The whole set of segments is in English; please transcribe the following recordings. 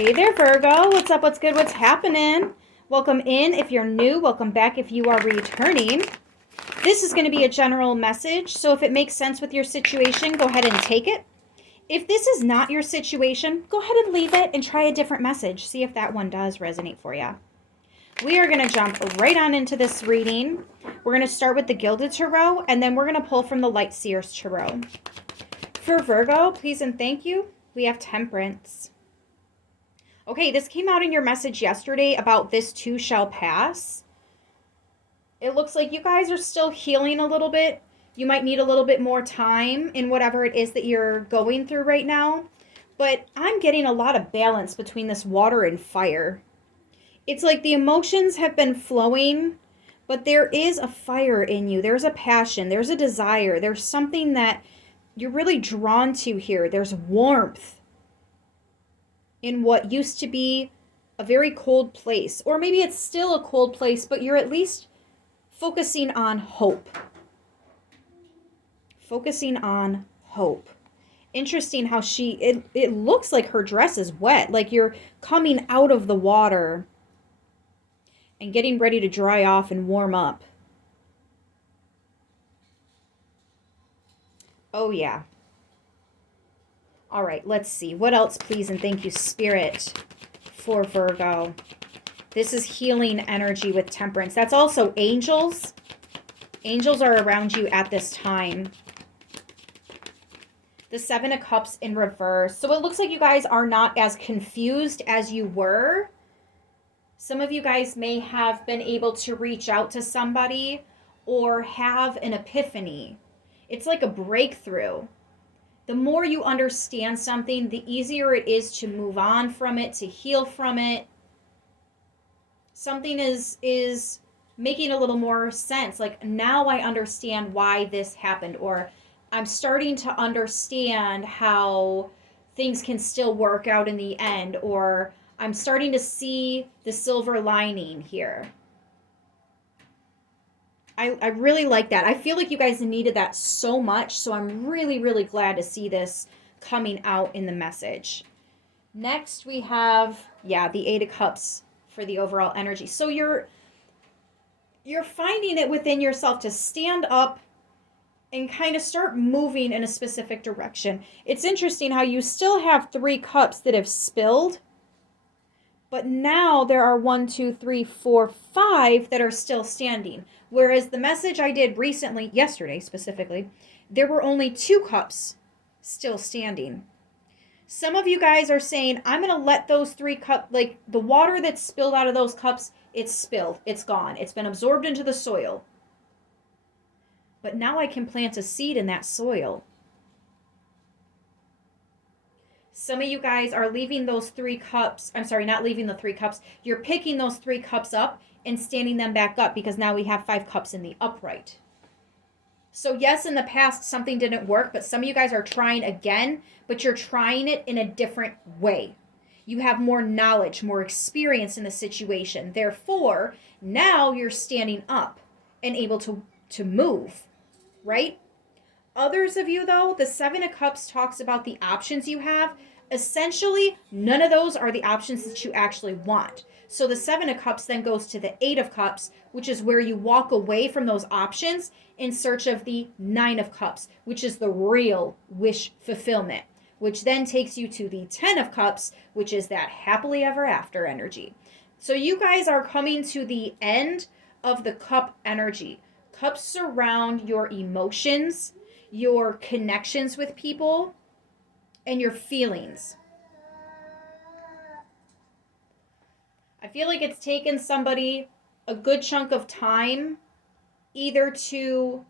Hey there, Virgo. What's up? What's good? What's happening? Welcome in if you're new. Welcome back if you are returning. This is going to be a general message, so if it makes sense with your situation, go ahead and take it. If this is not your situation, go ahead and leave it and try a different message. See if that one does resonate for you. We are going to jump right on into this reading. We're going to start with the Gilded Tarot, and then we're going to pull from the Light Seers Tarot. For Virgo, please and thank you, we have Temperance. Okay, this came out in your message yesterday about this too shall pass. It looks like you guys are still healing a little bit. You might need a little bit more time in whatever it is that you're going through right now. But I'm getting a lot of balance between this water and fire. It's like the emotions have been flowing, but there is a fire in you. There's a passion. There's a desire. There's something that you're really drawn to here. There's warmth in what used to be a very cold place. Or maybe it's still a cold place, but you're at least focusing on hope. Focusing on hope. Interesting how it looks like her dress is wet. Like you're coming out of the water and getting ready to dry off and warm up. Oh, yeah. All right, let's see. What else, please, and thank you, Spirit, for Virgo. This is healing energy with Temperance. That's also angels. Angels are around you at this time. The Seven of Cups in reverse. So it looks like you guys are not as confused as you were. Some of you guys may have been able to reach out to somebody or have an epiphany. It's like a breakthrough. The more you understand something, the easier it is to move on from it, to heal from it. Something is making a little more sense. Like, now I understand why this happened, or I'm starting to understand how things can still work out in the end, or I'm starting to see the silver lining here. I really like that. I feel like you guys needed that so much, so I'm really, really glad to see this coming out in the message. Next, we have, the Eight of Cups for the overall energy. So you're finding it within yourself to stand up and kind of start moving in a specific direction. It's interesting how you still have 3 cups that have spilled, but now there are 1, 2, 3, 4, 5 that are still standing. Whereas the message I did recently, yesterday specifically, there were only 2 cups still standing. Some of you guys are saying, I'm going to let those 3 cups, like the water that's spilled out of those cups, it's spilled, it's gone, it's been absorbed into the soil. But now I can plant a seed in that soil. Some of you guys are leaving those 3 cups, I'm sorry, not leaving the 3 cups, you're picking those 3 cups up and standing them back up, because now we have 5 cups in the upright. So yes, in the past something didn't work, but some of you guys are trying again, but you're trying it in a different way. You have more knowledge, more experience in the situation. Therefore, now you're standing up and able to move, right? Others of you, though, the Seven of Cups talks about the options you have. Essentially, none of those are the options that you actually want. So the Seven of Cups then goes to the Eight of Cups, which is where you walk away from those options in search of the Nine of Cups, which is the real wish fulfillment, which then takes you to the 10 of Cups, which is that happily ever after energy. So you guys are coming to the end of the cup energy. Cups surround your emotions, your connections with people, and your feelings. I feel like it's taken somebody a good chunk of time either to,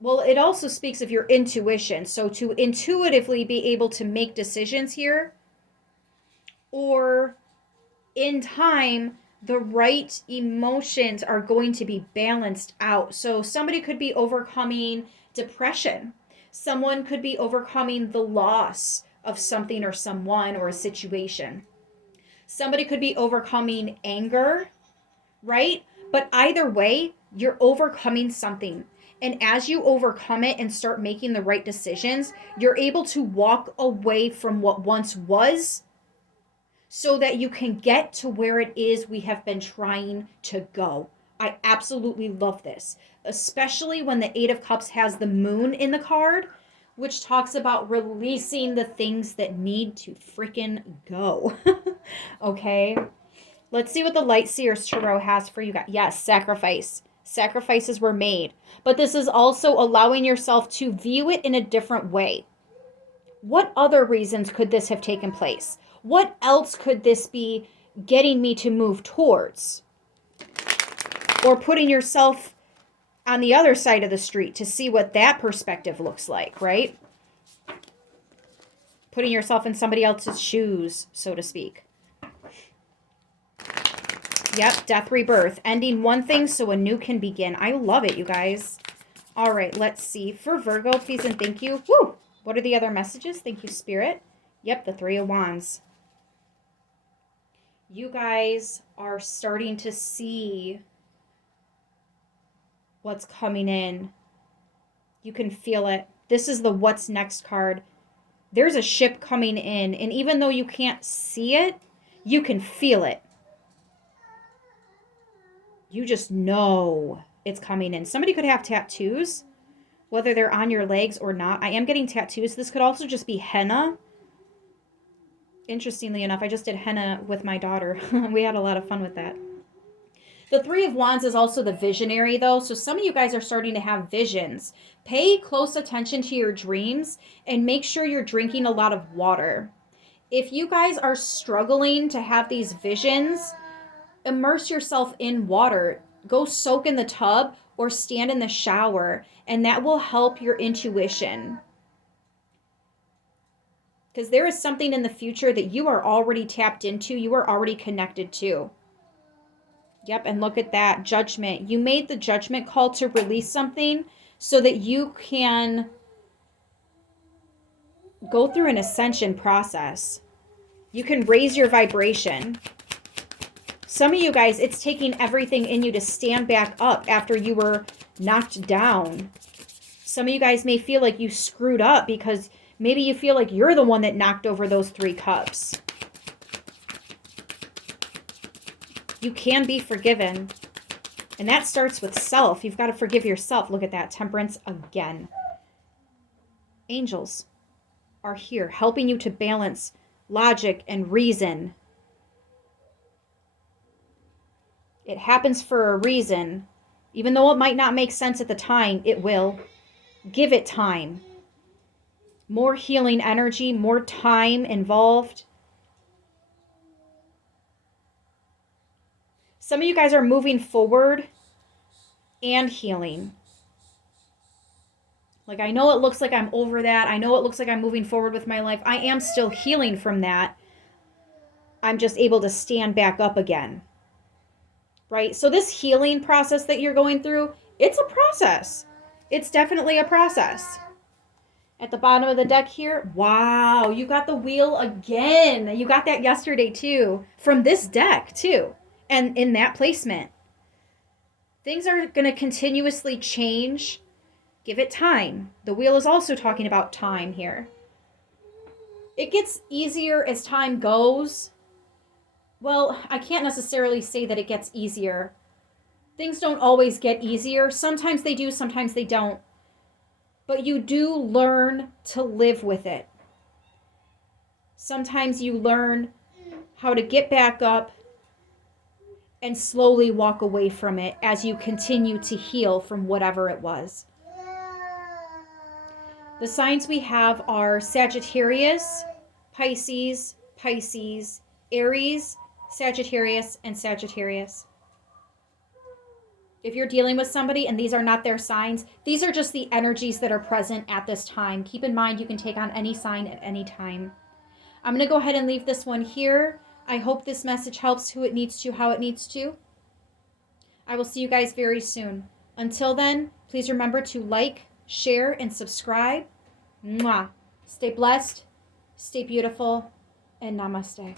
well, it also speaks of your intuition. So to intuitively be able to make decisions here, or in time, the right emotions are going to be balanced out. So somebody could be overcoming depression. Someone could be overcoming the loss of something or someone or a situation. Somebody could be overcoming anger, right? But either way, you're overcoming something. And as you overcome it and start making the right decisions, you're able to walk away from what once was so that you can get to where it is we have been trying to go. I absolutely love this, especially when the Eight of Cups has the moon in the card, which talks about releasing the things that need to freaking go. Okay? Let's see what the Light Seers Tarot has for you guys. Yes, sacrifice. Sacrifices were made. But this is also allowing yourself to view it in a different way. What other reasons could this have taken place? What else could this be getting me to move towards? Or putting yourself on the other side of the street to see what that perspective looks like, right? Putting yourself in somebody else's shoes, so to speak. Yep, death, rebirth. Ending one thing so a new can begin. I love it, you guys. All right, let's see. For Virgo, please and thank you. Woo! What are the other messages? Thank you, Spirit. Yep, the Three of Wands. You guys are starting to see what's coming in. You can feel it. This is the what's next card. There's a ship coming in, and even though you can't see it, you can feel it. You just know it's coming in. Somebody could have tattoos, whether they're on your legs or not. I am getting tattoos. This could also just be henna. Interestingly enough, I just did henna with my daughter. We had a lot of fun with that. The Three of Wands is also the visionary, though. So some of you guys are starting to have visions. Pay close attention to your dreams and make sure you're drinking a lot of water. If you guys are struggling to have these visions, immerse yourself in water. Go soak in the tub or stand in the shower, and that will help your intuition. Because there is something in the future that you are already tapped into, you are already connected to. Yep, and look at that, judgment. You made the judgment call to release something so that you can go through an ascension process. You can raise your vibration. Some of you guys, it's taking everything in you to stand back up after you were knocked down. Some of you guys may feel like you screwed up because maybe you feel like you're the one that knocked over those 3 cups. You can be forgiven. And that starts with self. You've got to forgive yourself. Look at that. Temperance again. Angels are here helping you to balance logic and reason. It happens for a reason. Even though it might not make sense at the time, it will. Give it time. More healing energy, more time involved. Some of you guys are moving forward and healing. Like, I know it looks like I'm over that. I know it looks like I'm moving forward with my life. I am still healing from that. I'm just able to stand back up again. Right? So this healing process that you're going through, it's a process. It's definitely a process. At the bottom of the deck here, wow, you got the wheel again. You got that yesterday too, from this deck too, and in that placement. Things are going to continuously change. Give it time. The wheel is also talking about time here. It gets easier as time goes. Well, I can't necessarily say that it gets easier. Things don't always get easier. Sometimes they do, sometimes they don't. But you do learn to live with it. Sometimes you learn how to get back up and slowly walk away from it as you continue to heal from whatever it was. The signs we have are Sagittarius, Pisces, Aries, Sagittarius, and Sagittarius. If you're dealing with somebody and these are not their signs, these are just the energies that are present at this time. Keep in mind you can take on any sign at any time. I'm going to go ahead and leave this one here. I hope this message helps who it needs to, how it needs to. I will see you guys very soon. Until then, please remember to like, share, and subscribe. Mwah. Stay blessed, stay beautiful, and namaste.